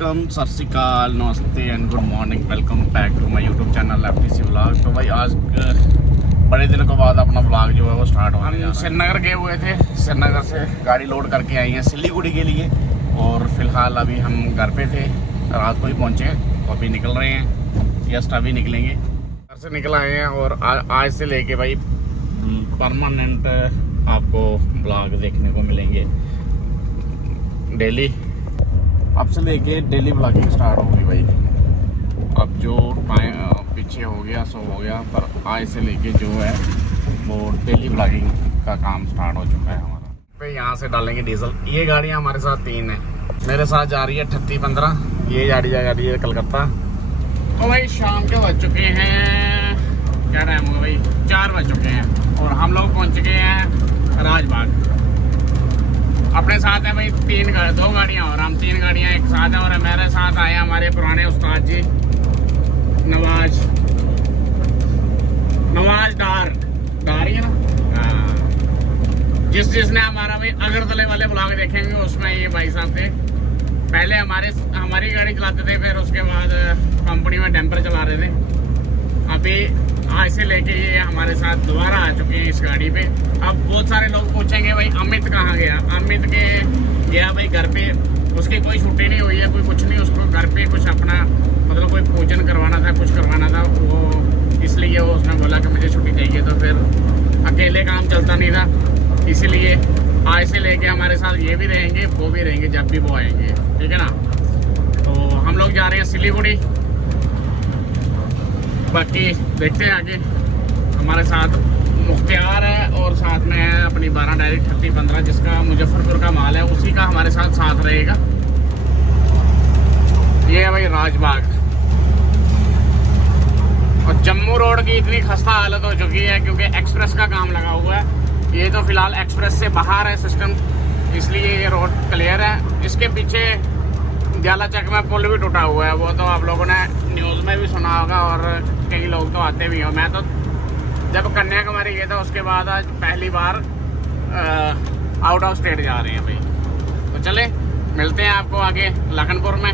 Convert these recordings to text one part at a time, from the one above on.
Welcome, सत श्री अकाल, नमस्ते and good morning. Welcome back to my YouTube channel FTC vlog. तो भाई आज बड़े दिनों के बाद अपना व्लॉग जो है वो स्टार्ट होने जा रहा है। श्रीनगर गए हुए थे, श्रीनगर से गाड़ी लोड करके आई हैं सिलीगुड़ी के लिए और फिलहाल अभी हम घर पे थे, रात को ही पहुँचे तो अभी निकल रहे हैं, जस्ट अभी निकलेंगे। घर से निकल आए हैं और आज से लेके भाई परमानेंट आपको व्लॉग देखने को मिलेंगे डेली। अब से लेके डेली ब्लॉगिंग स्टार्ट होगी भाई। अब जो टाइम पीछे हो गया सो हो गया, पर आज से लेके जो है वो डेली ब्लॉगिंग का काम स्टार्ट हो चुका है हमारा। पे यहाँ से डालेंगे डीजल। ये गाड़ियाँ हमारे साथ 3 है, मेरे साथ जा रही है 3815, ये गाड़ी जा रही है कलकत्ता। तो भाई शाम के बज चुके हैं, क्या टाइम होगा भाई, 4 बज चुके हैं और हम लोग पहुँच गए हैं राजबाग। अपने साथ है भाई 2 गाड़ियाँ और हम 3 गाड़ियाँ एक साथ हैं। और मेरे साथ आए हमारे पुराने उस्ताद जी नवाज डार ही है ना, जिसने हमारा भाई अगरतले वाले ब्लॉग देखेंगे उसमें ये भाई साहब थे। पहले हमारी गाड़ी चलाते थे, फिर उसके बाद कंपनी में डैम्पर चला रहे थे। अभी आज से लेके ये हमारे साथ दोबारा आ चुके हैं इस गाड़ी पे। अब बहुत सारे लोग पूछेंगे भाई अमित कहाँ गया। अमित के गया भाई घर पे, उसकी कोई छुट्टी नहीं हुई है, कोई कुछ नहीं, उसको घर पे कुछ अपना मतलब कोई पूजन करवाना था, कुछ करवाना था, वो इसलिए वो उसने बोला कि मुझे छुट्टी चाहिए। तो फिर अकेले काम चलता नहीं था, इसीलिए आज से लेके हमारे साथ ये भी रहेंगे, वो भी रहेंगे जब भी वो आएंगे, ठीक है ना। तो हम लोग जा रहे हैं सिलीगुड़ी, बाकी देखते हैं आगे। हमारे साथ मुख्तियार है और साथ में है अपनी 12 डायरेक्ट 3815, जिसका मुजफ्फरपुर का माल है, उसी का हमारे साथ रहेगा। ये है भाई राजबाग। और जम्मू रोड की इतनी खस्ता हालत हो चुकी है क्योंकि एक्सप्रेस का काम लगा हुआ है। ये तो फिलहाल एक्सप्रेस से बाहर है सिस्टम, इसलिए ये रोड क्लियर है। इसके पीछे जाला चक में पुल भी टूटा हुआ है, वो तो आप लोगों ने न्यूज़ में भी सुना होगा और कई लोग तो आते भी हो। मैं तो जब कन्याकुमारी गया था उसके बाद आज पहली बार आउट ऑफ स्टेट जा रहे हैं भाई। तो चले मिलते हैं आपको आगे लखनपुर में।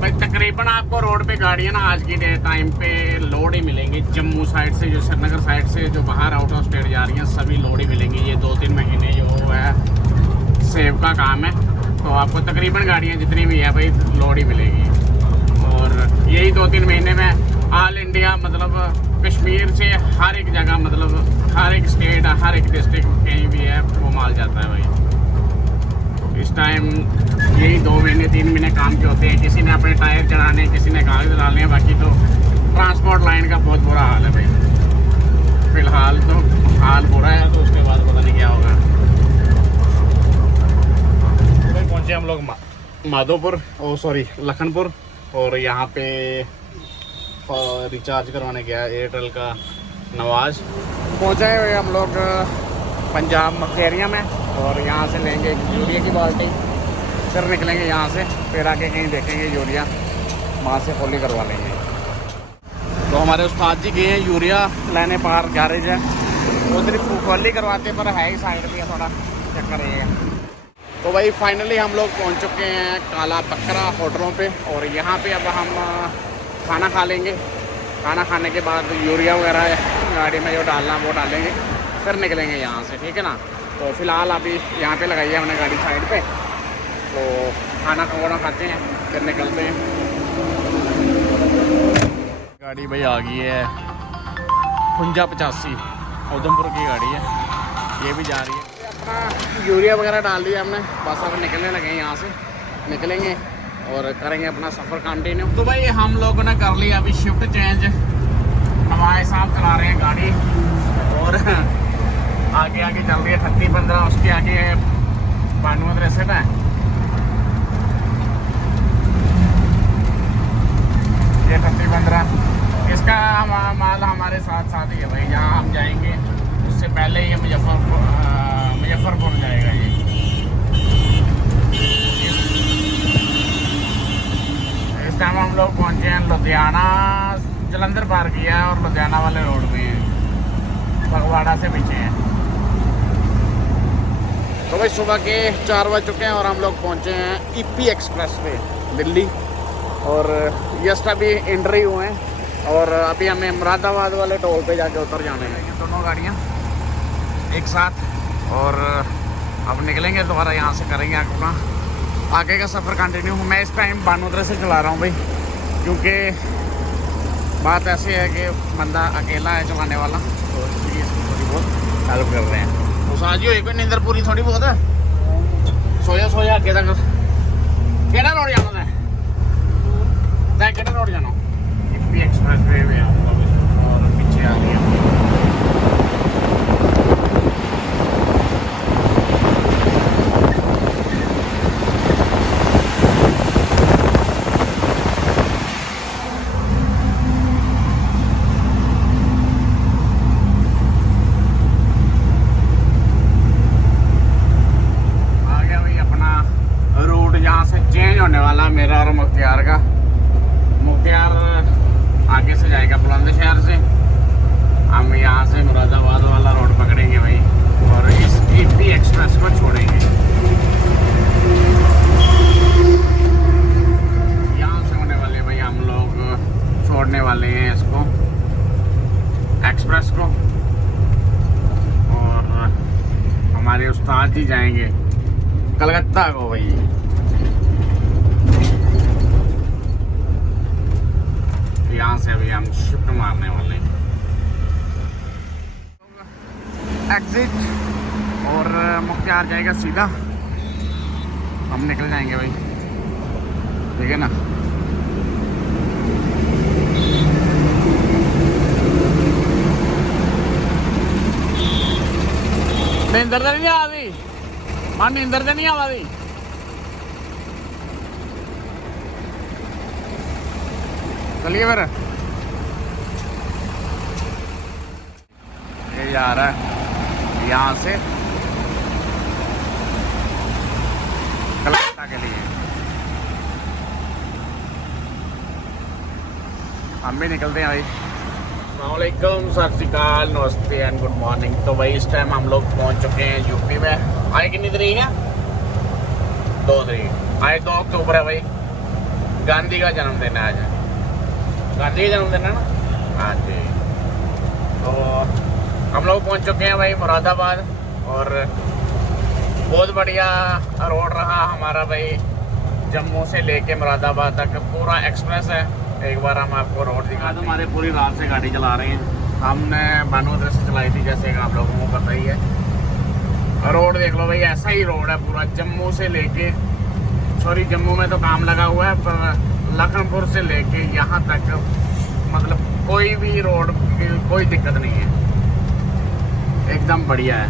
भाई तकरीबन आपको रोड पे गाड़ियाँ ना आज की टाइम पे लोड ही मिलेंगी। जम्मू साइड से, जो श्रीनगर साइड से जो बाहर आउट ऑफ स्टेट जा रही हैं, सभी लोड ही मिलेंगी। ये 2-3 महीने जो है सेव का काम है, तो आपको तकरीबन गाड़ियाँ जितनी भी है भाई लोड ही मिलेगी। और यही 2-3 महीने में ऑल इंडिया मतलब कश्मीर से हर एक जगह, मतलब हर एक स्टेट, हर एक डिस्ट्रिक्ट कहीं भी है वो माल जाता है भाई। इस टाइम यही 2 महीने 3 महीने काम के होते हैं। किसी ने अपने टायर चढ़ाने, किसी ने कागज डालने, बाकी तो ट्रांसपोर्ट लाइन का बहुत बुरा हाल है भाई। फिलहाल तो हाल बुरा है, तो उसके बाद पता नहीं क्या होगा। पहुंचे हम लोग माधोपुर, लखनपुर, और यहाँ पे रिचार्ज करवाने गया एयरटेल का नवाज। पहुँचे हुए हम लोग पंजाब मखेरिया में और यहाँ से लेंगे यूरिया की बाल्टी, फिर निकलेंगे यहाँ से, फिर आके कहीं देखेंगे यूरिया, वहाँ से फुली करवा लेंगे। तो हमारे उस्ताद जी गए हैं यूरिया लेने, पार गैरेज है उधर फुली करवाते, पर है ही साइड पे थोड़ा चक्कर ये है। तो भाई फाइनली हम लोग पहुंच चुके हैं काला बकरा होटलों पे और यहाँ पे अब हम खाना खा लेंगे। खाना खाने के बाद यूरिया वगैरह गाड़ी में जो डालना वो डालेंगे, फिर निकलेंगे यहाँ से, ठीक है ना। तो फिलहाल अभी यहाँ पे लगाई है हमने गाड़ी साइड पे, तो खाना खाना खाते हैं फिर निकलते हैं। गाड़ी भाई आ गई है 5585 उधमपुर की गाड़ी है, ये भी जा रही है। अपना यूरिया वगैरह डाल दिया हमने, बस अब निकलने लगे हैं यहाँ से, निकलेंगे और करेंगे अपना सफ़र कंटिन्यू। तो भाई हम लोगों ने कर लिया अभी शिफ्ट चेंज, हमारे साहब चला रहे हैं गाड़ी और आगे आगे चल रही है 3815, उसके आगे बानू मदरसे है। ये 3815 इसका माल हमारे साथ ही है भाई। जहाँ हम जाएंगे उससे पहले ये मुजफ्फरपुर जाएगा। ये इस टाइम हम लोग पहुँचे हैं लुधियाना, जलंधर पार किया है और लुधियाना वाले रोड पे हैं, फगवाड़ा से पीछे हैं। तो भाई सुबह के 4 बज चुके हैं और हम लोग पहुंचे हैं ईपी एक्सप्रेस पे दिल्ली। और जस्ट अभी एंट्री हुए हैं और अभी हमें मुरादाबाद वाले टोल पे जाके उतर जाने हैं। ये दोनों गाड़ियाँ एक साथ और अब निकलेंगे दोबारा, यहाँ से करेंगे अपना आगे का सफ़र कंटिन्यू। मैं इस टाइम बानोदरा से चला रहा हूँ भाई, क्योंकि बात ऐसी है कि बंदा अकेला है चलाने वाला, तो इसलिए थोड़ी बहुत हेल्प कर रहे हैं। तो साजी हो कोई नींदर पूरी थोड़ी बहुत है, सोया अगे तक केड़ा रोड जाना है, केड़ा रोड जाना ईपी एक्सप्रेस वे में और पीछे आ गया। होने वाला मेरा और मुख्तियार का। मुख्तियार आगे से जाएगा बुलंदशहर से, हम यहाँ से मुरादाबाद वाला रोड पकड़ेंगे भाई और इस ईपी एक्सप्रेस को छोड़ेंगे। यहाँ से होने वाले भाई हम लोग छोड़ने वाले हैं इसको एक्सप्रेस को, और हमारे उस्ताद जी जाएंगे कलकत्ता को भाई। यहाँ से अभी हम शिफ्ट मारने वाले हैं एग्जिट, और मुख्तियार जाएगा सीधा, हम निकल जाएंगे भाई, ठीक है ना। नींदर तो नहीं आ रही मां, नींदर तो नहीं आ रही। चलिए फिर, ये जा रहा है यहाँ से कलकत्ता के लिए। हम भी निकलते हैं भाई। अस्सलामुअलैकुम, सत श्री अकाल, नमस्ते एंड गुड मॉर्निंग। तो भाई इस टाइम हम लोग पहुँच चुके हैं यूपी में। आए कितनी तारीख है? 2 तारीख। आए 2 अक्टूबर है भाई, गांधी का जन्मदिन है आज। गांधी का जन्मदिन है ना? हाँ जी। तो हम लोग पहुंच चुके हैं भाई मुरादाबाद, और बहुत बढ़िया रोड रहा हमारा भाई, जम्मू से लेके मुरादाबाद तक पूरा एक्सप्रेस है। एक बार हम आपको रोड दिखा, तो हमारे पूरी रात से गाड़ी चला रहे हैं। हमने बानोदरा से चलाई थी, जैसे कि आप लोगों को पता ही है। रोड देख लो भाई, ऐसा ही रोड है पूरा, जम्मू से लेके, सॉरी जम्मू में तो काम लगा हुआ है, पर लखनपुर से लेके यहाँ तक मतलब कोई भी रोड की कोई दिक्कत नहीं है, एकदम बढ़िया है।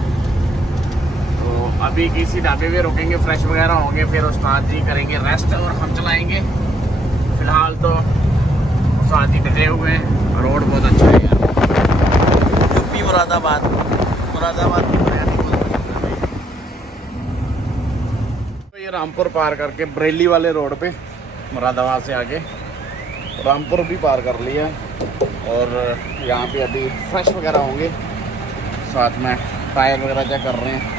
तो अभी किसी ढाबे पे रुकेंगे, फ्रेश वगैरह होंगे, फिर उस्ताद जी करेंगे रेस्ट और हम चलाएंगे। फिलहाल तो उस्ताद जी डटे हुए हैं। रोड बहुत अच्छा है यार, यूपी मुरादाबाद तो ये रामपुर पार करके बरेली वाले रोड पे मुरादाबाद से आगे रामपुर भी पार कर लिया, और यहाँ पे अभी फ्रेश वगैरह होंगे, साथ में टायर वगैरह चेक कर रहे हैं।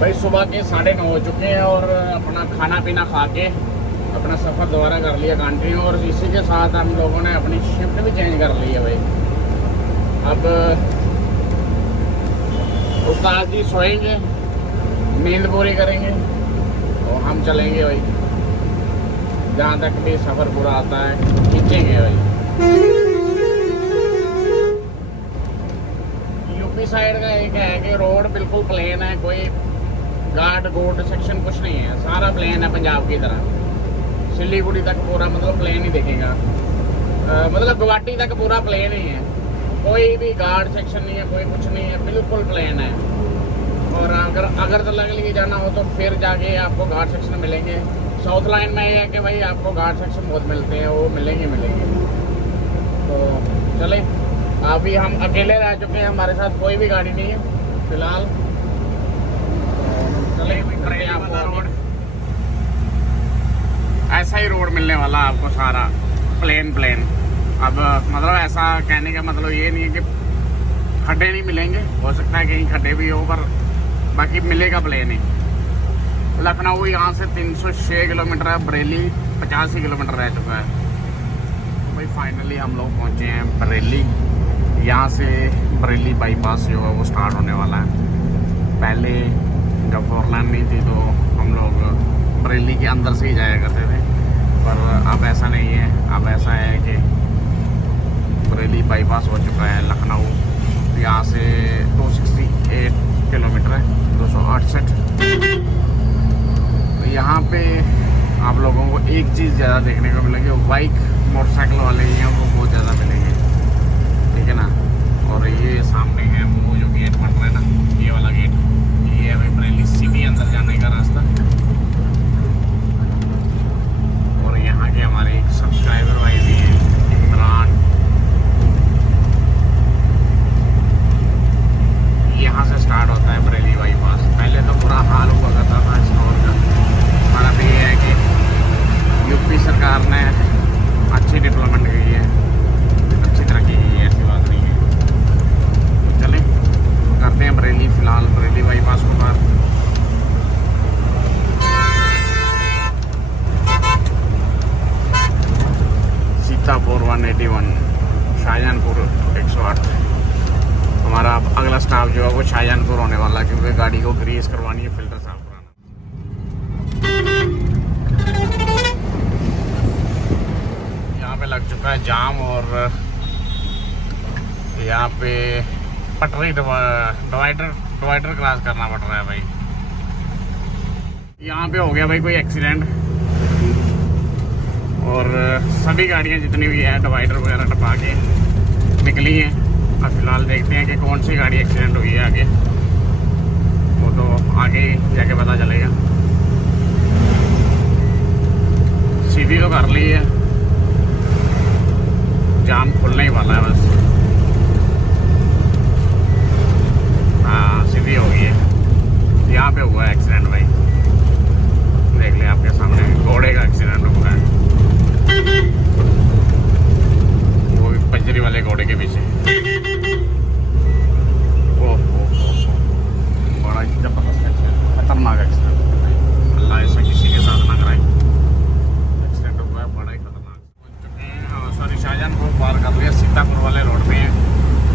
भाई सुबह के 9:30 हो चुके हैं और अपना खाना पीना खा के अपना सफ़र दोबारा कर लिया कंटिन्यू, और इसी के साथ हम लोगों ने अपनी शिफ्ट भी चेंज कर ली है भाई। अब उस्ताद जी सोएंगे, नींद पूरी करेंगे, तो हम चलेंगे भाई, जहाँ तक भी सफ़र पूरा आता है खींचेंगे भाई। यूपी साइड का एक है कि रोड बिल्कुल प्लेन है, कोई घाट गोट सेक्शन कुछ नहीं है, सारा प्लेन है पंजाब की तरह। सिलीगुड़ी तक पूरा मतलब प्लेन ही देखेगा, मतलब गुवाहाटी तक पूरा प्लेन ही है, कोई भी घाट सेक्शन नहीं है, कोई कुछ नहीं है, बिल्कुल प्लेन है। और अगर अगरतला के लिए जाना हो तो फिर जाके आपको घाट सेक्शन मिलेंगे। साउथ लाइन में ये है कि भाई आपको घाट सेक्शन बहुत मिलते हैं, वो मिलेंगे। तो चले, अभी हम अकेले रह चुके हैं, हमारे साथ कोई भी गाड़ी नहीं है फिलहाल। चले आपको रोड ऐसा ही रोड मिलने वाला आपको सारा, प्लेन प्लेन। अब मतलब ऐसा कहने का मतलब ये नहीं है कि खड्डे नहीं मिलेंगे, हो सकता है कहीं खड्डे भी हो, पर बाकी मिलेगा प्लेन ही। लखनऊ यहाँ से 306 किलोमीटर है, बरेली 85 किलोमीटर रह चुका है। भाई फाइनली हम लोग पहुँचे हैं बरेली। यहाँ से बरेली बाईपास जो है वो स्टार्ट होने वाला है। पहले जब 4 लाइन नहीं थी तो हम लोग बरेली के अंदर से ही जाया करते थे, पर अब ऐसा नहीं है। अब ऐसा है कि बरेली बाईपास हो चुका है। लखनऊ यहाँ से 268 किलोमीटर है, 268। तो यहाँ पे आप लोगों को एक चीज़ ज़्यादा देखने को मिलेगी, बाइक मोटरसाइकिल वाले ही हैं, वो बहुत ज़्यादा मिलेंगे, ठीक है ना। और ये सामने है वो जो गेट बन रहा है ना, ये वाला गेट, ये है भाई बरेली सिटी अंदर जाने का रास्ता। और यहाँ के हमारे एक सब्सक्राइबर भाई भी हैं, इमरान। यहाँ से स्टार्ट होता है बरेली बाईपास। पहले तो बुरा हाल हुआ करता था इस रोड का। हमारा भी ये है कि यूपी सरकार ने अच्छी डेवलपमेंट की है, अच्छी तरक्की की है, ऐसी बात नहीं है। तो चलें करते हैं बरेली, फ़िलहाल बरेली बाईपास को पार। सीतापुर 181, शाहजहानपुर 108। हमारा अब अगला स्टॉप जो है वो शाहजहानपुर होने वाला है, क्योंकि गाड़ी को ग्रीस करवानी है, फिल्टर साफ कराना। यहाँ पे लग चुका है जाम और यहाँ पे पटरी डिवाइडर क्रॉस करना पड़ रहा है भाई। यहाँ पे हो गया भाई कोई एक्सीडेंट, और सभी गाड़ियाँ जितनी भी है डिवाइडर वगैरह टपा के निकली हैं। अब फिलहाल देखते हैं कि कौन सी गाड़ी एक्सीडेंट हुई है आगे, वो तो आगे जाके पता चलेगा। सीधी तो कर ली है, जाम खुलने ही वाला है बस। हाँ सीधी हो गई है। यहाँ पे हुआ है एक्सीडेंट भाई, देख लें आपके सामने घोड़े का एक्सीडेंट हुआ है, वो भी पंचरी वाले घोड़े के पीछे। बड़ा जबरदस्त एक्सीडेंट, खतरनाक एक्सीडेंट, अल्लाह ऐसा किसी के साथ ना कराए। एक्सीडेंट हुआ है बड़ा ही खतरनाक। सॉरी शाहजहानपुर पार कर लिया, सीतापुर वाले रोड पे हैं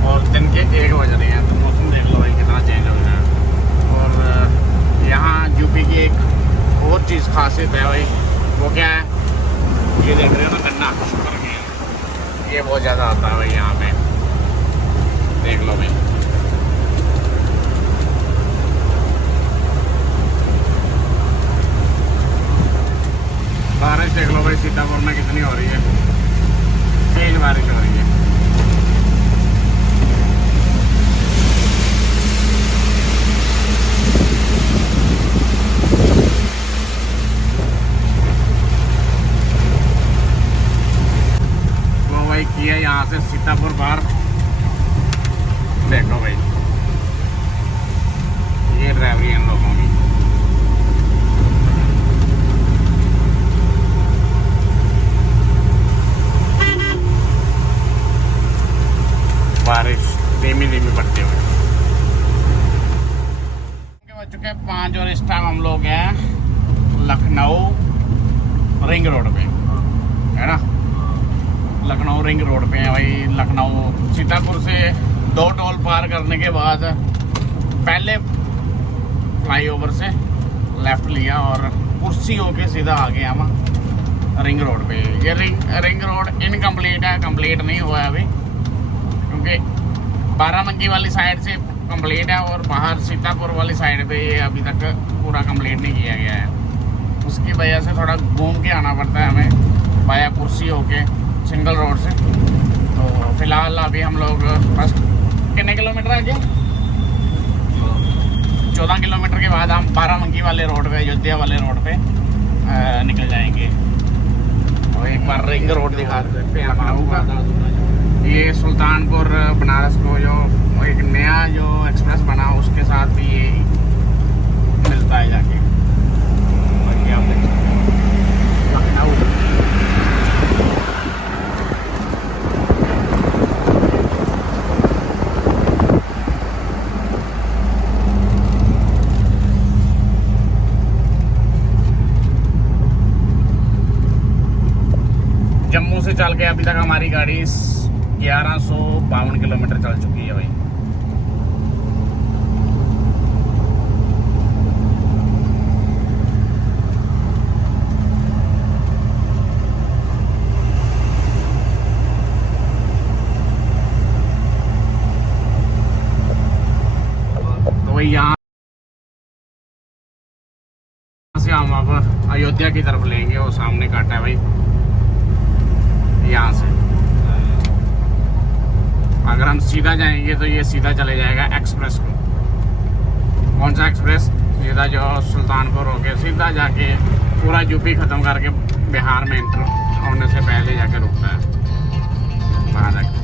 और दिन के 1 बज रहे हैं। तो मौसम देख लो भाई कितना चेंज हो गया है। और यहाँ यूपी की एक और चीज़ खासियत है भाई, वो क्या है, ये देख रहे हो ना गन्ना, शुगर केन, ये बहुत ज़्यादा आता है भाई यहाँ पे, देख लो भाई। बारिश देख लो भाई सीतापुर में कितनी हो रही है, तेज बारिश हो रही है। वो भाई किया यहाँ से सीतापुर पार, देखो भाई ये ड्राइवरी इन लोगों की। बारिश धीमी धीमी पड़ती हुई बज चुके हैं 5 और इस टाइम हम लोग हैं लखनऊ रिंग रोड पे, है ना। लखनऊ रिंग रोड पे है भाई। लखनऊ सीतापुर से 2 टोल पार करने के बाद पहले फ्लाईओवर से लेफ्ट लिया और कुर्सी होके सीधा आ गया हम रिंग रोड पे। ये रिंग रोड इनकम्प्लीट है, कंप्लीट नहीं हुआ है अभी, क्योंकि बाराबंकी वाली साइड से कंप्लीट है और बाहर सीतापुर वाली साइड पे ये अभी तक पूरा कंप्लीट नहीं किया गया है। उसकी वजह से थोड़ा घूम के आना पड़ता है हमें बाया कुर्सी होके सिंगल रोड से। तो फिलहाल अभी हम लोग बस कितने किलोमीटर आगे, 14 किलोमीटर के बाद हम बाराबंकी वाले रोड पे, अयोध्या वाले रोड पे निकल जाएंगे। और एक बार रिंग रोड दिखा सकते हैं लखनऊ का। ये सुल्तानपुर बनारस को जो एक नया जो एक्सप्रेस बना उसके साथ भी ये मिलता है जाके। बाकी आप देख लखनऊ चल के अभी तक हमारी गाड़ी 1152 किलोमीटर चल चुकी है भाई। तो भाई यहाँ से हम अब अयोध्या की तरफ लेंगे, वो सामने काटा है भाई यहाँ से। अगर हम सीधा जाएंगे तो ये सीधा चले जाएगा एक्सप्रेस को। कौन सा एक्सप्रेस? सीधा जो सुल्तानपुर होके सीधा जाके पूरा यूपी ख़त्म करके बिहार में एंटर होने से पहले जाके रुकता है वहाँ जाके।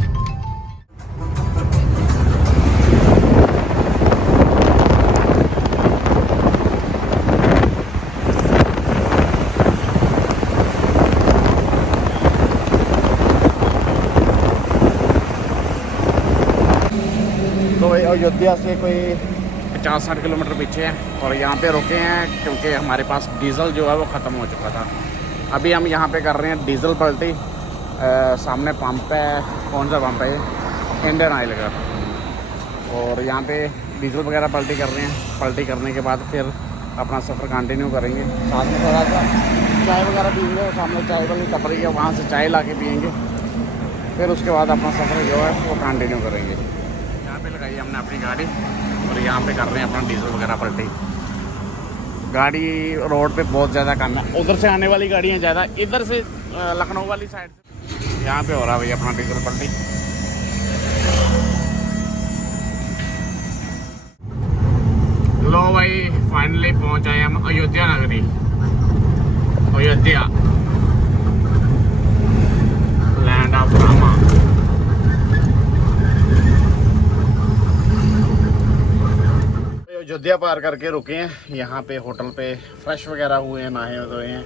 अयोध्या से कोई 50-60 किलोमीटर पीछे है और यहाँ पे रुके हैं क्योंकि हमारे पास डीज़ल जो है वो ख़त्म हो चुका था। अभी हम यहाँ पे कर रहे हैं डीज़ल पलटी। सामने पंप है, कौन सा पंप है ये? इंडियन ऑयल का। और यहाँ पे डीज़ल वगैरह पलटी कर रहे हैं। पलटी करने के बाद फिर अपना सफ़र कंटिन्यू करेंगे। साथ में थोड़ा सा चाय वगैरह पियेंगे, सामने चाय वाली टपरी है वहाँ से चाय ला के पियेंगे। फिर उसके बाद अपना सफ़र जो है वो कंटिन्यू करेंगे। पे लगाई हमने अपनी गाड़ी और यहाँ पे कर रहे हैं अपना डीजल वगैरह पलटी। गाड़ी रोड पे बहुत ज़्यादा कम है, उधर से आने वाली गाड़ियाँ ज़्यादा, इधर से लखनऊ वाली साइड से यहाँ पे हो रहा है भाई अपना डीजल पलटी। लो भाई फाइनली पहुँच आए हम अयोध्या नगरी। Ayodhya land of Rama. अयोध्या पार करके रुके हैं यहाँ पे होटल पे, फ्रेश वगैरह हुए हैं, नहाए धोए हैं।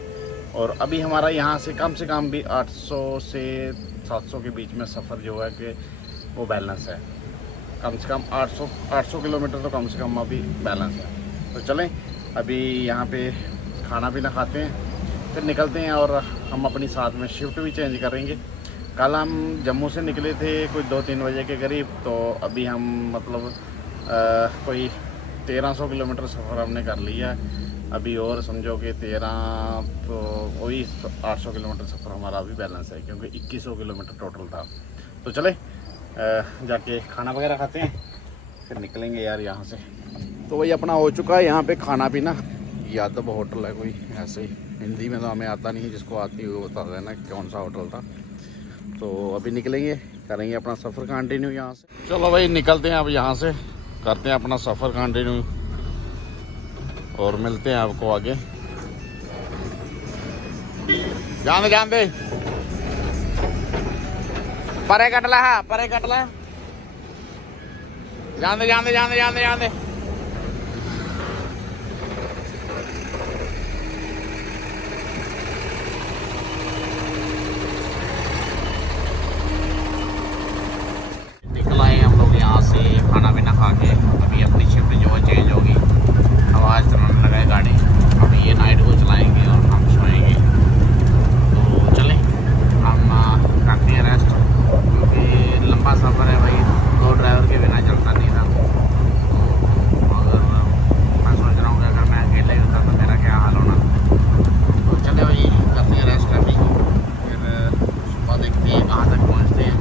और अभी हमारा यहाँ से कम भी 800 से 700 के बीच में सफ़र जो है कि वो बैलेंस है। कम से कम 800 किलोमीटर तो कम से कम अभी बैलेंस है। तो चलें अभी यहाँ पे खाना पीना खाते हैं, फिर निकलते हैं और हम अपनी साथ में शिफ्ट भी चेंज करेंगे। कल हम जम्मू से निकले थे कुछ 2-3 बजे के करीब, तो अभी हम मतलब कोई 1300 किलोमीटर सफ़र हमने कर लिया है अभी। और समझो कि 13 तो वही 800 किलोमीटर सफ़र हमारा अभी बैलेंस है, क्योंकि 2100 किलोमीटर टोटल था। तो चले जाके खाना वगैरह खाते हैं, फिर निकलेंगे यार यहाँ से। तो वही अपना हो चुका है यहाँ पे खाना पीना। यादव होटल है कोई, ऐसे ही हिंदी में तो हमें आता नहीं है, जिसको आती है वो बता देना कौन सा होटल था। तो अभी निकलेंगे, करेंगे अपना सफ़र कंटिन्यू यहाँ से। चलो भाई निकलते हैं अब यहाँ से, करते हैं अपना सफ़र कंटिन्यू और मिलते हैं आपको आगे। जान दे परे कटला है, परे कटला जान दे। निकल आए हम लोग यहाँ से खाना पीना खा के। अभी अपनी शिफ्ट जो है चेंज होगी, आवाज़ चलाने लगा है गाड़ी। अभी ये नाइट को चलाएंगे और हम सोएंगे। तो चलें हम करते हैं रेस्ट, क्योंकि लंबा सफ़र है भाई, 2 ड्राइवर के बिना चलता नहीं था। तो अगर मैं सोच रहा हूँ कि अगर मैं अकेले होता तो मेरा क्या हाल होना। तो चले भाई करते हैं रेस्ट अभी, फिर सुबह देखते हैं कहाँ तक पहुँचते हैं,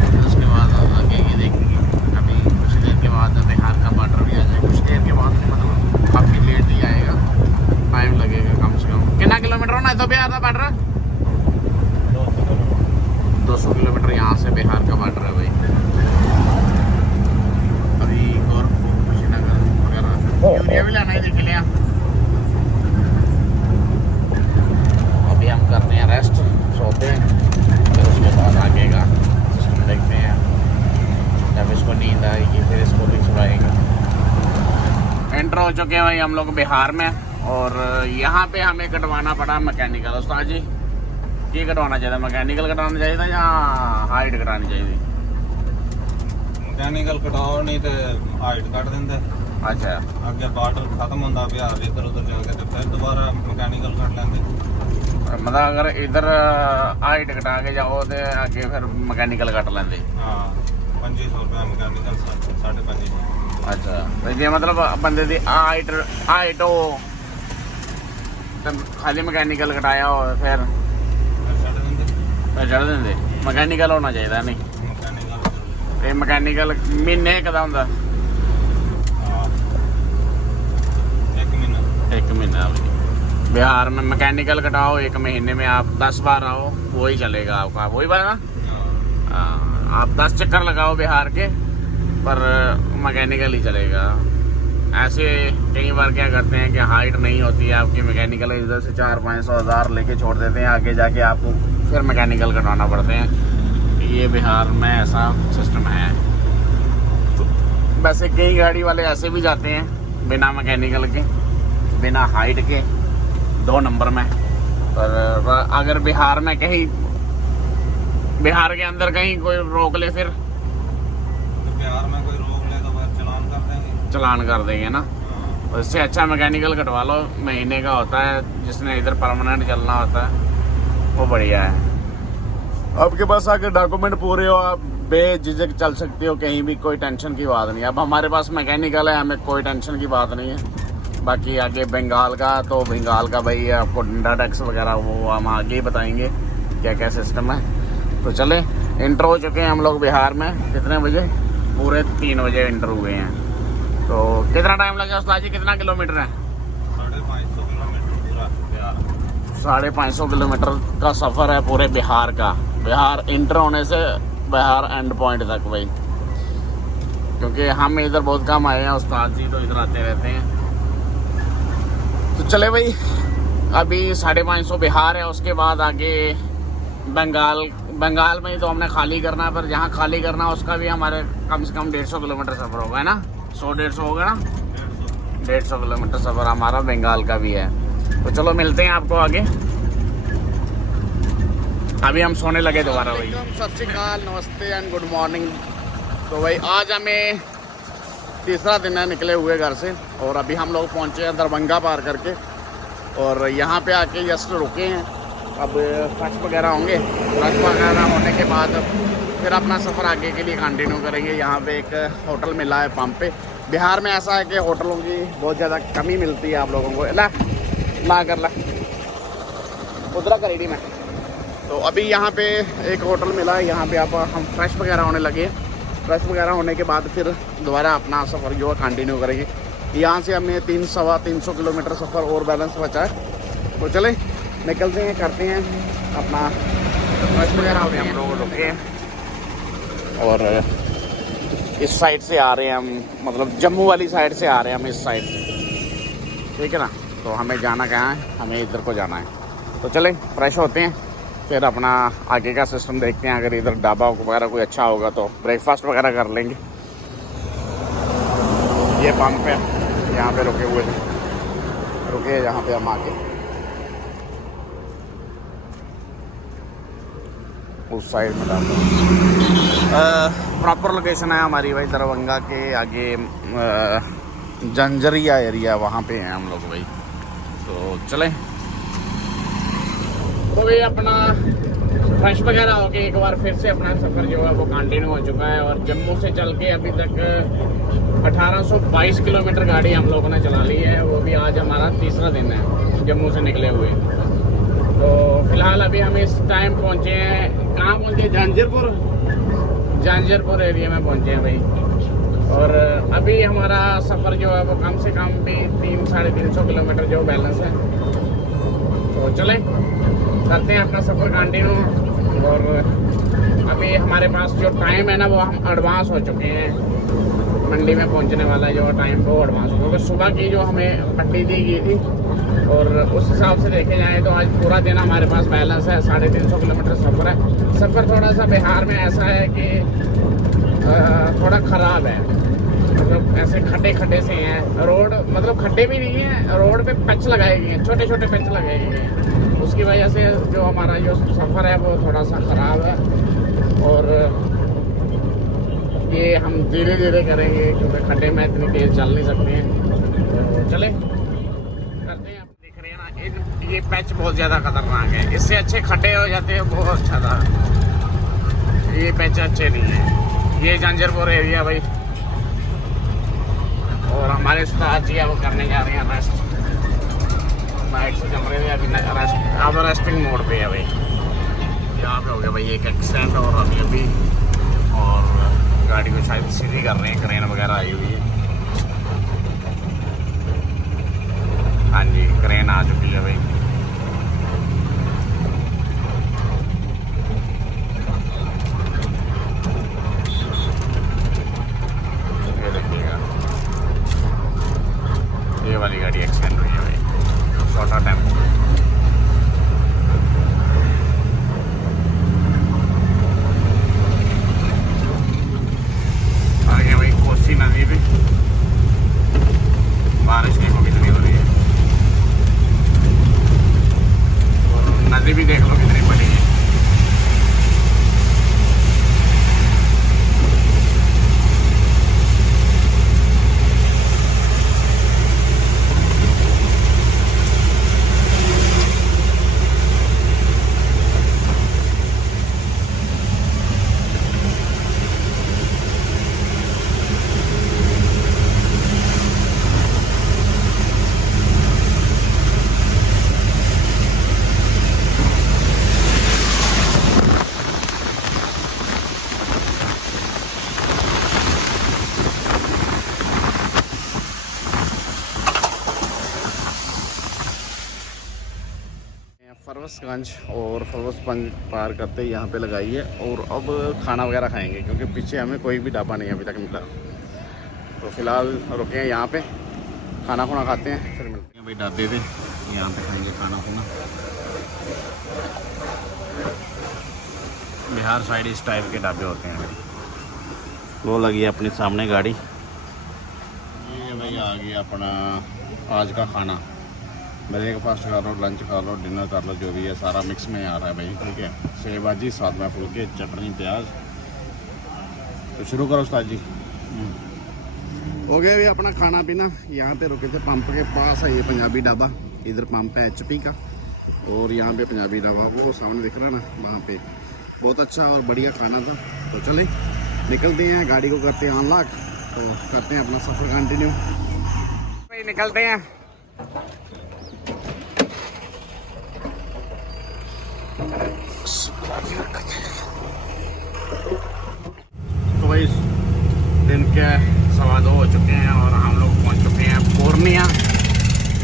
फिर उसके बाद आगे की देखेंगे। अभी कुछ देर के बाद बिहार का बॉर्डर भी आ जाए, कुछ देर के बाद मतलब काफ़ी लेट ही आएगा, टाइम लगेगा कम से कम। कितना किलोमीटर होना है तो बिहार का बॉर्डर? 200 किलोमीटर यहाँ से बिहार का बॉर्डर है भाई। अभी गोरखपुर, कुशीनगर वगैरह यूरिया भी लेना ही देख लिया। अभी हम करते हैं रेस्ट, सोते हैं, फिर उसके बाद आगे का सिस्टम देखते हैं। जब इसको नींद आएगी फिर इसको भी सुलाएंगे। एंटर हो चुके हैं भाई हम लोग बिहार में, और यहाँ पे हमें कटवाना पड़ा मैकेनिकल। उस्ताद जी ये कटवाना चाहिए, मैकेनिकल कटवाना चाहिए था या हाइट कटानी चाहिए? मैकेनिकल कटाओ नहीं तो हाइट कट देंगे। अच्छा, अगे बॉर्डर खत्म होता बिहार, इधर उधर जाके तो फिर दोबारा मैकेनिकल कट लेंगे। मतलब अगर इधर हाइट घटा के जाओ तो आगे फिर मैकेनिकल कट लेंगे। हाँ 2500 रुपया मैकेनिकल 550। अच्छा तो ये मतलब बंदे की हाइट हो तो खाली मैकेनिकल कटाया हो फिर चढ़ देंगे। मैकेनिकल होना चाहिए नहीं ये मैकेनिकल महीने कदा होंदा? 1 महीना। बिहार में मैकेनिकल कटाओ 1 महीने में आप 10 बार आओ वही चलेगा आपका, वही बात ना। आप 10 चक्कर लगाओ बिहार के पर मैकेनिकल ही चलेगा। ऐसे कई बार क्या करते हैं कि हाइट नहीं होती है आपकी, मैकेनिकल इधर से 400-500 हज़ार लेके छोड़ देते हैं, आगे जाके आपको फिर मैकेनिकल कटवाना पड़ते हैं। ये बिहार में ऐसा सिस्टम है। तो वैसे कई गाड़ी वाले ऐसे भी जाते हैं बिना मैकेनिकल के, बिना हाइट के 2 नंबर में। पर अगर बिहार में कहीं, बिहार के अंदर कहीं कोई रोक ले फिर बिहार में कोई रोक ले तो फिर चलान कर देंगे ना। तो इससे अच्छा मैकेनिकल कटवा लो, महीने का होता है, जिसने इधर परमानेंट चलना होता है वो बढ़िया है। आपके पास आके डॉक्यूमेंट पूरे हो, आप बेझिझक चल सकते हो कहीं भी, कोई टेंशन की बात नहीं। अब हमारे पास मैकेनिकल है, हमें कोई टेंशन की बात नहीं है। बाकी आगे बंगाल का, तो बंगाल का भाई आपको डंडा टैक्स वगैरह वो हम आगे ही बताएंगे क्या क्या सिस्टम है। तो चले, इंटर हो चुके हैं हम लोग बिहार में। कितने बजे? पूरे 3 बजे इंटर हुए हैं। तो कितना टाइम लगा उस्ताद जी? कितना किलोमीटर है? 550 किलोमीटर पूरा बिहार। 550 किलोमीटर का सफ़र है पूरे बिहार का। बिहार इंटर होने से बिहार एंड पॉइंट तक भाई, क्योंकि हम इधर बहुत कम आए हैं, उस्ताद जी तो इधर आते रहते हैं। तो चले भाई, अभी 550 बिहार है, उसके बाद आगे बंगाल में ही तो हमने खाली करना है। पर जहाँ खाली करना है उसका भी हमारे कम से कम 150 किलोमीटर सफ़र होगा, है ना? 100-150 होगा ना? 150 किलोमीटर सफ़र हमारा बंगाल का भी है। तो चलो मिलते हैं आपको आगे। अभी हम सोने लगे दोबारा भाई। सत श्री अकाल, नमस्ते एंड गुड मॉर्निंग। तो भाई आज हमें तीसरा दिन है निकले हुए घर से, और अभी हम लोग पहुँचे हैं दरभंगा पार करके, और यहाँ पे आके जस्ट रुके हैं। अब फ्रेश वगैरह होंगे, फ्रेश वगैरह होने के बाद फिर अपना सफ़र आगे के लिए कंटिन्यू करेंगे। यहाँ पे एक होटल मिला है पंप पे। बिहार में ऐसा है कि होटलों की बहुत ज़्यादा कमी मिलती है आप लोगों को। ला कर ला उधरा करेगी मैं। तो अभी यहाँ पे एक होटल मिला है, यहाँ पे आप हम फ्रेश वगैरह होने लगे। फ्रेश वगैरह होने के बाद फिर दोबारा अपना सफ़र जो है कंटिन्यू करेंगे। यहाँ से हमें 300-350 किलोमीटर सफ़र और बैलेंस बचा है। तो चले निकलते हैं, करते हैं अपना फ्रेश वगैरह होते हैं। हम लोग रुके हैं और इस साइड से आ रहे हैं हम, मतलब जम्मू वाली साइड से आ रहे हैं हम, इस साइड से, ठीक है ना। तो हमें जाना कहाँ है? हमें इधर को जाना है। तो चले फ्रेश होते हैं, फिर अपना आगे का सिस्टम देखते हैं। अगर इधर ढाबा वगैरह कोई अच्छा होगा तो ब्रेकफास्ट वगैरह कर लेंगे। ये पंप है, यहाँ पे रुके हुए थे, रुके यहाँ पे हम आके। उस साइड में प्रॉपर लोकेशन है हमारी भाई, दरभंगा के आगे जंजरिया एरिया, वहाँ पे हैं हम लोग भाई। तो चलें, तो भाई अपना फ्रेश वगैरह हो गए, एक बार फिर से अपना सफ़र जो है वो कंटिन्यू हो चुका है। और जम्मू से चल के अभी तक 1822 किलोमीटर गाड़ी हम लोगों ने चला ली है। वो भी आज हमारा तीसरा दिन है जम्मू से निकले हुए। तो फिलहाल अभी हम इस टाइम पहुँचे हैं, कहाँ पहुँचे? झांझरपुर एरिया में पहुँचे हैं भाई। और अभी हमारा सफ़र जो है वो कम से कम भी 300-350 किलोमीटर जो बैलेंस है। तो चलें करते हैं अपना सफ़र कंटिन्यू। और अभी हमारे पास जो टाइम है ना वो हम एडवांस हो चुके हैं। मंडी में पहुंचने वाला जो टाइम वो एडवांस हो, क्योंकि सुबह की जो हमें पट्टी दी गई थी, और उस हिसाब से देखे जाए तो आज पूरा दिन हमारे पास बैलेंस है। 350 किलोमीटर सफ़र है। सफ़र थोड़ा सा बिहार में ऐसा है कि थोड़ा ख़राब है, मतलब ऐसे खड्डे से हैं रोड, मतलब खड्डे भी नहीं हैं, रोड पे पैच लगाए गए हैं, छोटे छोटे पैच लगाए गए हैं। उसकी वजह से जो हमारा जो सफ़र है वो थोड़ा सा ख़राब है। और ये हम धीरे धीरे करेंगे क्योंकि खड्डे में इतनी तेज़ चल नहीं सकते हैं। तो चले करते हैं। आप देख रहे हैं ना, ये पैच बहुत ज़्यादा खतरनाक है। इससे अच्छे खड्डे हो जाते हैं, बहुत अच्छा था। ये पैच अच्छे नहीं है। ये जंजरपुर एरिया भाई, और हमारे उस्ताद जी वो करने जा रहे हैं रेस्ट। नाइट से जम रहे थे, अभी रेस्ट, अब रेस्टिंग मोड पे है भाई। यहाँ पे हो गया भाई एक एक्सीडेंट, और अभी और गाड़ी को शायद सीधी कर रहे हैं, क्रेन वगैरह आई हुई है। हाँ जी, क्रेन आ चुकी है भाई। ये देखिएगा, ये वाली गाड़ी एक्सीडेंट हुई है भाई, छोटा टेम्पो। आगे भाई कोसी नदी पे बारिश देखो कितनी हो रही है, और नदी भी देख लो कितनी बड़ी है। फरवसगंज और फरवसगंज पार करते यहाँ पे लगाई है, और अब खाना वगैरह खाएंगे क्योंकि पीछे हमें कोई भी ढाबा नहीं अभी तक मिला। तो फिलहाल रुके हैं यहाँ पे, खाना खुना खाते हैं, फिर मिलते हैं भाई ढाबे पे। यहाँ पे खाएंगे खाना खुना। बिहार साइड इस टाइप के ढाबे होते हैं भाई। वो लगी है अपने सामने गाड़ी। ये भाई आ गया अपना आज का खाना। ब्रेकफास्ट खा लो, लंच खा लो, डिनर कर लो, जो भी है सारा मिक्स में आ रहा है भाई। ठीक है, सेव भाजी, साथ में फुलके, चटनी, प्याज। तो शुरू करो उस्ताद जी। हो गया भी अपना खाना पीना। यहाँ पे रुके थे पंप के पास है ये पंजाबी ढाबा। इधर पंप है HP का, और यहाँ पे पंजाबी ढाबा वो सामने दिख रहा है ना, वहाँ पे बहुत अच्छा और बढ़िया खाना था। तो चले निकलते हैं, गाड़ी को करते हैं अनलॉक, तो करते हैं अपना सफ़र कंटिन्यू। भाई निकलते हैं। तो भाई दिन के 2:15 हो चुके हैं और हम लोग पहुंच चुके हैं पूर्णिया।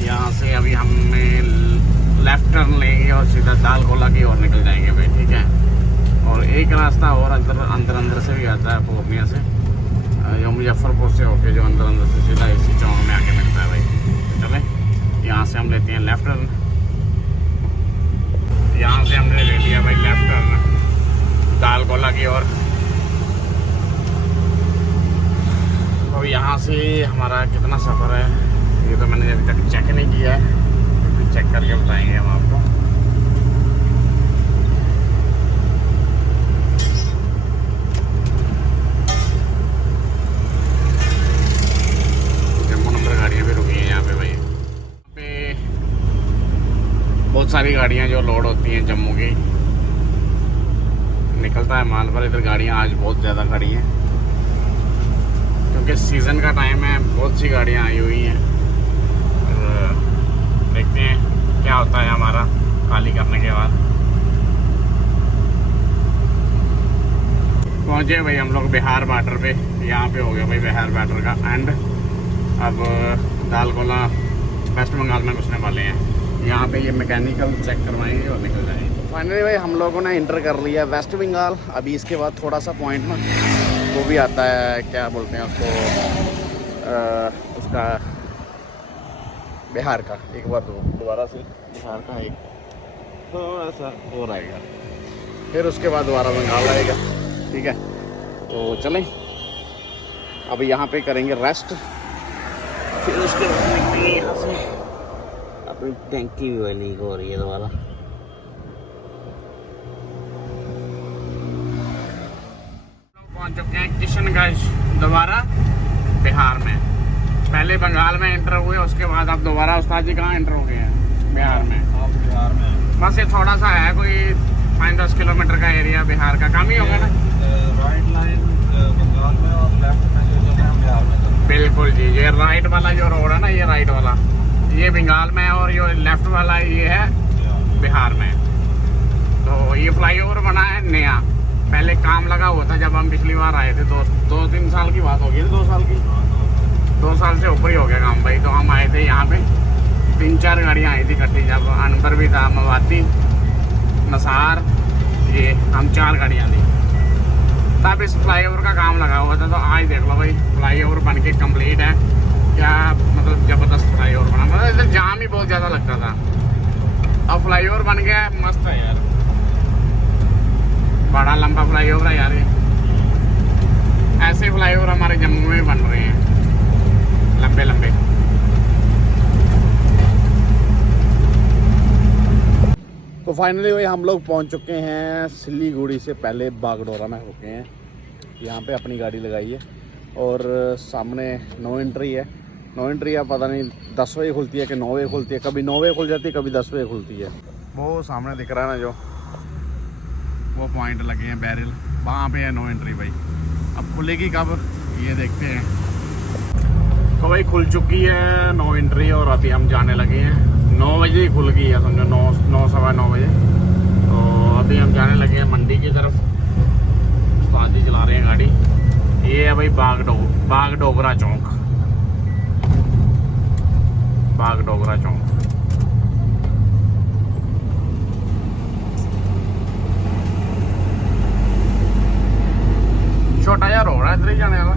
यहाँ से अभी हमें लेफ्ट टर्न लेंगे और सीधा दाल कोला की ओर निकल जाएंगे भाई। ठीक है, और एक रास्ता और अंदर से भी आता है पूर्णिया से, जो मुजफ्फरपुर से होके जो अंदर से सीधा इसी चौक में आके मिलता है भाई। तो चले यहाँ से हम लेते हैं लेफ्ट टर्न। यहाँ से हमने ले लिया भाई लेफ्ट टर्न दाल कोला की ओर। तो यहाँ से हमारा कितना सफ़र है ये तो मैंने अभी तक चेक नहीं किया है, तो चेक करके बताएंगे हम आपको। जम्मू नंबर गाड़ियाँ भी रुकी हैं यहाँ पे भाई। यहाँ पे बहुत सारी गाड़ियाँ जो लोड होती हैं जम्मू की, निकलता है माल पर। इधर गाड़ियाँ आज बहुत ज़्यादा खड़ी हैं क्योंकि सीज़न का टाइम है, बहुत सी गाड़ियाँ आई हुई हैं। और देखते हैं क्या होता है हमारा खाली करने के बाद। पहुँचे भाई हम लोग बिहार बॉर्डर पे। यहाँ पे हो गया भाई बिहार बॉर्डर का एंड। अब दाल कोला वेस्ट बंगाल में घुसने वाले हैं। यहाँ पे ये मैकेनिकल चेक करवाएंगे और निकल जाएंगे। फाइनली भाई हम लोगों ने इंटर कर लिया वेस्ट बंगाल। अभी इसके बाद थोड़ा सा पॉइंट ना वो भी आता है, क्या बोलते हैं उसको, उसका बिहार का। एक बार दोबारा से बिहार का एक थोड़ा सा और आएगा, फिर उसके बाद दोबारा बंगाल आएगा। ठीक है, तो चलें अब यहाँ पे करेंगे रेस्ट, फिर उसके बाद निकलेंगे यहाँ से। अपनी टैंकी भी लीक हो रही है दोबारा। पहुँच चुके हैं किशनगंज दोबारा बिहार में। पहले बंगाल में एंटर हुए, उसके बाद अब दोबारा उस्ताद जी कहाँ एंटर हो गए हैं, बिहार में। आप बिहार में हैं। बस ये थोड़ा सा है, कोई 5-10 किलोमीटर का एरिया बिहार का, कम ही होगा ना। राइट लाइन बंगाल में और लेफ्ट में जो जगह है बिहार में चलते हैं। बिल्कुल जी, ये राइट वाला जो रोड है ना, ये राइट वाला ये बंगाल में है, और ये लेफ्ट वाला ये है बिहार में। तो ये फ्लाईओवर बना है नया, पहले काम लगा हुआ था जब हम पिछली बार आए थे। 2-3 साल की बात होगी, 2 साल की, 2 साल से ऊपर ही हो गया काम भाई। तो हम आए थे यहाँ पे, 3-4 गाड़ियाँ आई थी इकट्ठी, जब अनवर भी था, मवाती, नसार, ये हम 4 गाड़ियाँ थी। तब इस फ्लाईओवर का काम लगा हुआ था। तो आज देख लो भाई, फ्लाईओवर बन के कम्प्लीट है। क्या मतलब ज़बरदस्त फ्लाईओवर बना, मतलब इधर जाम ही बहुत ज़्यादा लगता था, अब फ्लाईओवर बन गया है, मस्त है यार। बड़ा लंबा फ्लाईओवर है यार ये। ऐसे फ्लाईओवर हमारे जम्मू में बन रहे हैं, लंबे लंबे। तो फाइनली भाई हम लोग पहुंच चुके हैं सिलीगुड़ी से पहले बागडोरा में होके हैं। यहाँ पे अपनी गाड़ी लगाई है और सामने नो एंट्री है। नो एंट्री है, पता नहीं 10 बजे खुलती है कि 9 बजे खुलती है, कभी 9 बजे खुल जाती है, कभी 10 बजे खुलती है। वो सामने दिख रहा है ना, जो वो पॉइंट लगे हैं बैरल, वहाँ पे है नो एंट्री भाई। अब खुलेगी कब ये देखते हैं। तो भाई खुल चुकी है नो एंट्री और अभी हम जाने लगे हैं। 9 बजे ही खुल गई है, समझो 9 सवा 9 बजे। तो अभी हम जाने लगे हैं मंडी की तरफ। उस्ताद जी चला रहे हैं गाड़ी। ये है भाई बागडोगरा चौक, बागडोगरा चौक। छोटा यार हो रहा है इधर ही जाने वाला।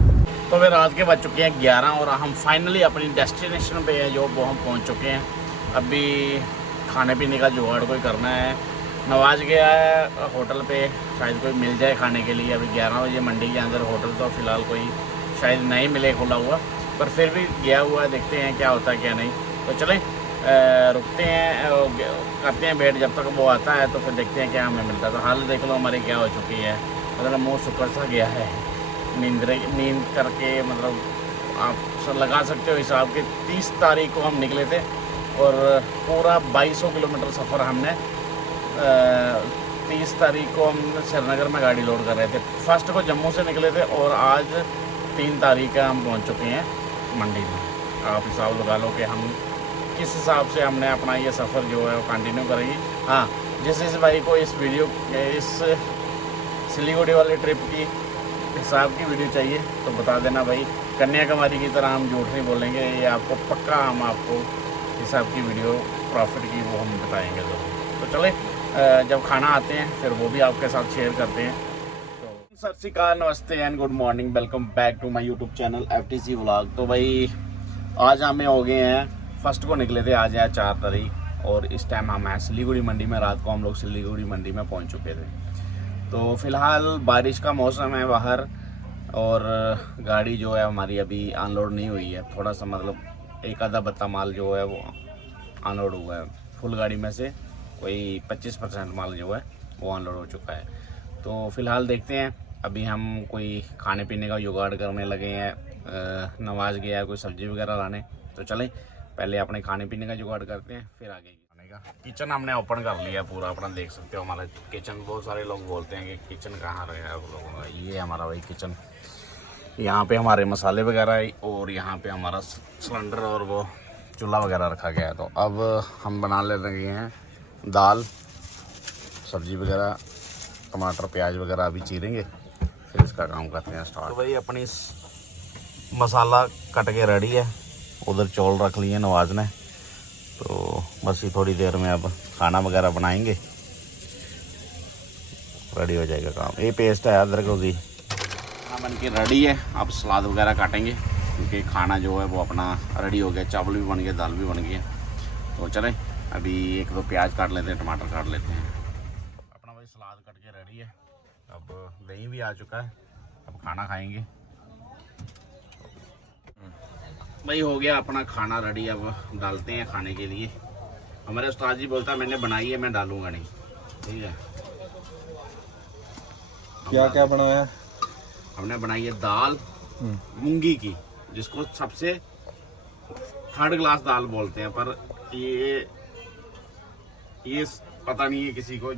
तो वे रात के बज चुके हैं 11 और हम फाइनली अपनी डेस्टिनेशन पे है जो वो हम पहुंच चुके हैं। अभी खाने पीने का जुगाड़ कोई करना है। नवाज गया है होटल पे, शायद कोई मिल जाए खाने के लिए। अभी 11 बजे मंडी के अंदर होटल तो फ़िलहाल कोई शायद नहीं मिले खुला हुआ, पर फिर भी गया हुआ है, देखते हैं क्या होता है क्या नहीं। तो चलें रुकते हैं, करते हैं वेट जब तक वो आता है, तो फिर देखते हैं क्या हमें मिलता है। तो हाल देख लो हमारी क्या हो चुकी है, मतलब मुँह सुकर सा गया है नींद करके। मतलब आप लगा सकते हो हिसाब के 30 तारीख को हम निकले थे और पूरा 2200 किलोमीटर सफ़र हमने 30 तारीख को हम श्रीनगर में गाड़ी लोड कर रहे थे। फर्स्ट को जम्मू से निकले थे और आज 3 तारीख का हम पहुंच चुके हैं मंडी में। आप हिसाब लगा लो कि हम किस हिसाब से हमने अपना ये सफ़र जो है वो कंटिन्यू करेंगे। हाँ, जिस भाई को इस वीडियो इस सिलीगुड़ी वाली ट्रिप की हिसाब की वीडियो चाहिए तो बता देना भाई। कन्याकुमारी की तरह हम झूठ नहीं बोलेंगे, ये आपको पक्का हम आपको हिसाब की वीडियो प्रॉफिट की वो हम बताएंगे ज़रूर। तो चले जब खाना आते हैं फिर वो भी आपके साथ शेयर करते हैं। तो सत श्री अकाल, नमस्ते and good morning, welcome back to my YouTube channel FTC vlog. तो भाई आज हमें हो गए हैं, फर्स्ट को निकले थे, आज है 4 तारीख और इस टाइम हम हैं सिलीगुड़ी मंडी में। रात को हम लोग सिलीगुड़ी मंडी में पहुंच चुके थे। तो फ़िलहाल बारिश का मौसम है बाहर और गाड़ी जो है हमारी अभी अनलोड नहीं हुई है। थोड़ा सा मतलब एक आधा बत्ता माल जो है वो अनलोड हुआ है। फुल गाड़ी में से कोई 25% माल जो है वो अनलोड हो चुका है। तो फ़िलहाल देखते हैं, अभी हम कोई खाने पीने का जुगाड़ करने लगे हैं। नवाज गया है कोई सब्ज़ी वगैरह लाने, तो चलें पहले अपने खाने पीने का जुगाड़ करते हैं फिर आगे खाने का। किचन हमने ओपन कर लिया पूरा अपना, देख सकते हो हमारा किचन। बहुत सारे लोग बोलते हैं कि किचन कहाँ रहे आप लोगों का। ये हमारा वही किचन, यहाँ पे हमारे मसाले वगैरह है और यहाँ पे हमारा सिलेंडर और वो चूल्हा वगैरह रखा गया है। तो अब हम बना ले रहे हैं दाल, सब्जी वगैरह, टमाटर प्याज वगैरह अभी चीरेंगे, फिर इसका काम करते हैं स्टार्ट। तो भाई अपनी मसाला कट के रेडी है, उधर चौल रख लिए नवाज ने। तो बस ही थोड़ी देर में अब खाना वगैरह बनाएंगे, रेडी हो जाएगा काम। ये पेस्ट है अदरक की, खाना बन के रेडी है। अब सलाद वगैरह काटेंगे क्योंकि खाना जो है वो अपना रेडी हो गया। चावल भी बन गए, दाल भी बन गई है। तो चलें अभी 1-2 प्याज काट लेते हैं, टमाटर काट लेते हैं। अपना भाई सलाद कट के रेडी है। अब दही भी आ चुका है, अब खाना खाएंगे भाई। हो गया अपना खाना रेडी, अब डालते हैं खाने के लिए। हमारे उस्ताद जी बोलता मैंने बनाई है, मैं डालूंगा नहीं, ठीक है। क्या क्या बनाया? हमने बनाई है दाल मूंगी की, जिसको सबसे 3rd क्लास दाल बोलते हैं, पर ये ये पता नहीं है किसी को,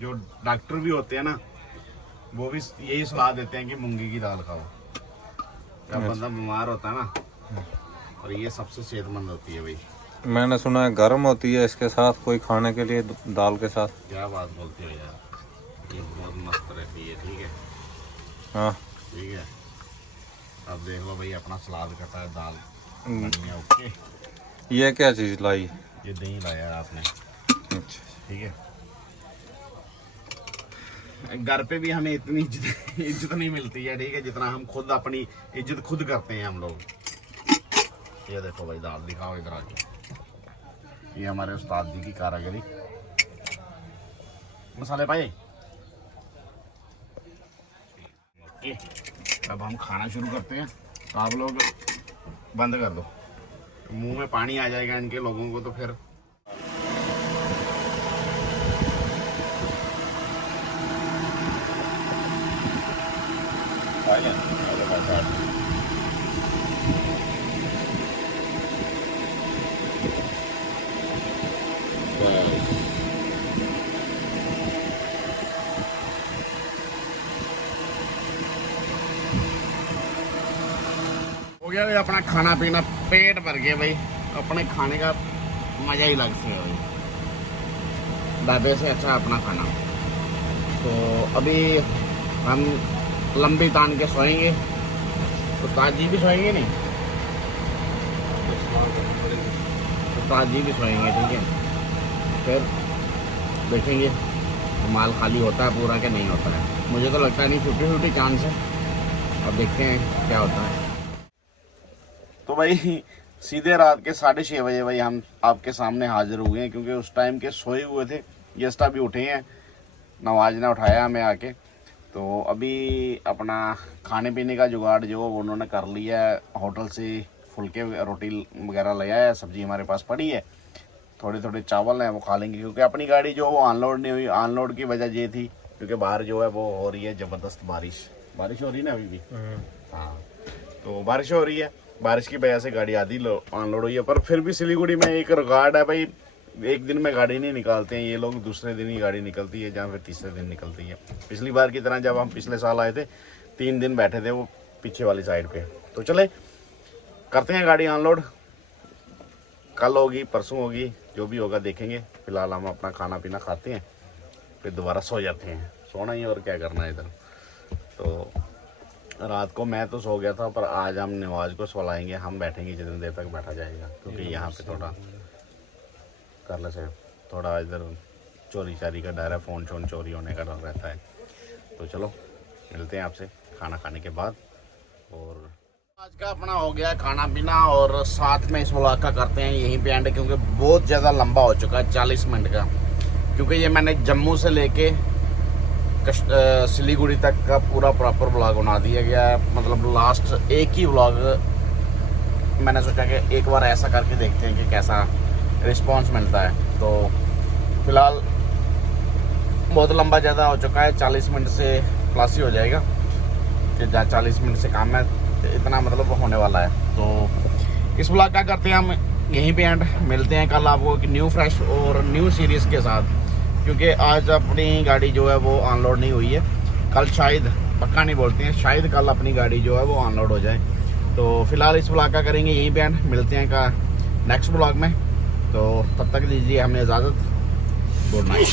जो डॉक्टर भी होते हैं ना वो भी यही सलाह देते हैं कि मूंगी की दाल खाओ जब बंदा बीमार होता है ना, और ये सबसे सेहतमंद होती है भाई। मैंने सुना है गर्म होती है इसके साथ कोई खाने के लिए दाल के साथ। क्या बात बोलते हो यार, ये बहुत मस्त रहती है। ठीक है हाँ ठीक है, अब देख लो भाई अपना सलाद कटा है, दाल बढ़िया ओके। ये क्या चीज़ लाई? ये दही लाया है आपने, अच्छा ठीक है। घर पे भी हमें इतनी इज्जत नहीं मिलती है, ठीक है, जितना हम खुद अपनी इज्जत खुद करते हैं हम लोग। ये देखो भाई दाल दिखाओ इधर आके, ये हमारे उस्ताद जी की कारीगरी। मसाले पाए ओके। अब हम खाना शुरू करते हैं, तो आप लोग बंद कर दो, मुंह में पानी आ जाएगा इनके लोगों को तो फिर। हो गया भाई अपना खाना पीना, पेट भर गया भाई। अपने खाने का मजा ही अलग से है भाई, ढाबे से अच्छा अपना खाना। तो अभी हम लंबी तान के सोएंगे, उस्ताद जी भी सोएंगे नहीं, उस्ताद जी भी सोएंगे, ठीक है। फिर देखेंगे माल खाली होता है पूरा कि नहीं होता है। मुझे तो लगता है नहीं, 50-50 चांस है। अब देखते हैं क्या होता है। तो भाई सीधे रात के 6:30 बजे भाई हम आपके सामने हाजिर हुए हैं, क्योंकि उस टाइम के सोए हुए थे। गेस्ट अभी उठे हैं, नवाज ने उठाया हमें आके। तो अभी अपना खाने पीने का जुगाड़ जो वो उन्होंने कर लिया है, होटल से फुलके रोटी वगैरह ले आया है, सब्जी हमारे पास पड़ी है, थोड़े थोड़े चावल हैं वो खा लेंगे। क्योंकि अपनी गाड़ी जो वो अनलोड नहीं हुई, अनलोड की वजह ये थी क्योंकि बाहर जो है वो हो रही है ज़बरदस्त बारिश हो रही है ना अभी भी। हाँ तो बारिश हो रही है, बारिश की वजह से गाड़ी आधी अनलोड हुई है। पर फिर भी सिलीगुड़ी में एक रिकॉर्ड है भाई, एक दिन में गाड़ी नहीं निकालते हैं ये लोग, दूसरे दिन ही गाड़ी निकलती है, जहाँ फिर तीसरे दिन निकलती है। पिछली बार की तरह जब हम पिछले साल आए थे 3 दिन बैठे थे वो पीछे वाली साइड पे। तो चले करते हैं गाड़ी अनलोड, कल होगी परसों होगी, जो भी होगा देखेंगे। फिलहाल हम अपना खाना पीना खाते हैं, फिर दोबारा सो जाते हैं। सोना ही और क्या करना है इधर। तो रात को मैं तो सो गया था, पर आज हम नवाज को सोलाएंगे, हम बैठेंगे जितनी देर तक बैठा जाएगा। क्योंकि यहाँ पे थोड़ा कर ले से थोड़ा इधर चोरी चारी का डर है, फ़ोन शोन चोरी होने का डर रहता है। तो चलो मिलते हैं आपसे खाना खाने के बाद। और आज का अपना हो गया खाना पीना, और साथ में इस व्लॉग का करते हैं यहीं पे एंड, क्योंकि बहुत ज़्यादा लंबा हो चुका है 40 मिनट का। क्योंकि ये मैंने जम्मू से लेके सिलीगुड़ी तक का पूरा प्रॉपर व्लॉग बना दिया गया है। मतलब लास्ट एक ही व्लॉग मैंने सोचा कि एक बार ऐसा करके देखते हैं कि कैसा रिस्पांस मिलता है। तो फिलहाल बहुत लंबा ज़्यादा हो चुका है, 40 मिनट से प्लस ही हो जाएगा, कि 40 मिनट से काम है इतना मतलब होने वाला है। तो इस व्लॉग का करते हैं हम यहीं पे एंड, मिलते हैं कल आपको एक न्यू फ्रेश और न्यू सीरीज़ के साथ। क्योंकि आज अपनी गाड़ी जो है वो अनलोड नहीं हुई है, कल शायद, पक्का नहीं बोलते हैं, शायद कल अपनी गाड़ी जो है वो अनलोड हो जाए। तो फिलहाल इस व्लॉग का करेंगे यहीं पे एंड, मिलते हैं का नेक्स्ट व्लॉग में। तो तब तक दीजिए हमें इजाज़त, गुड नाइट।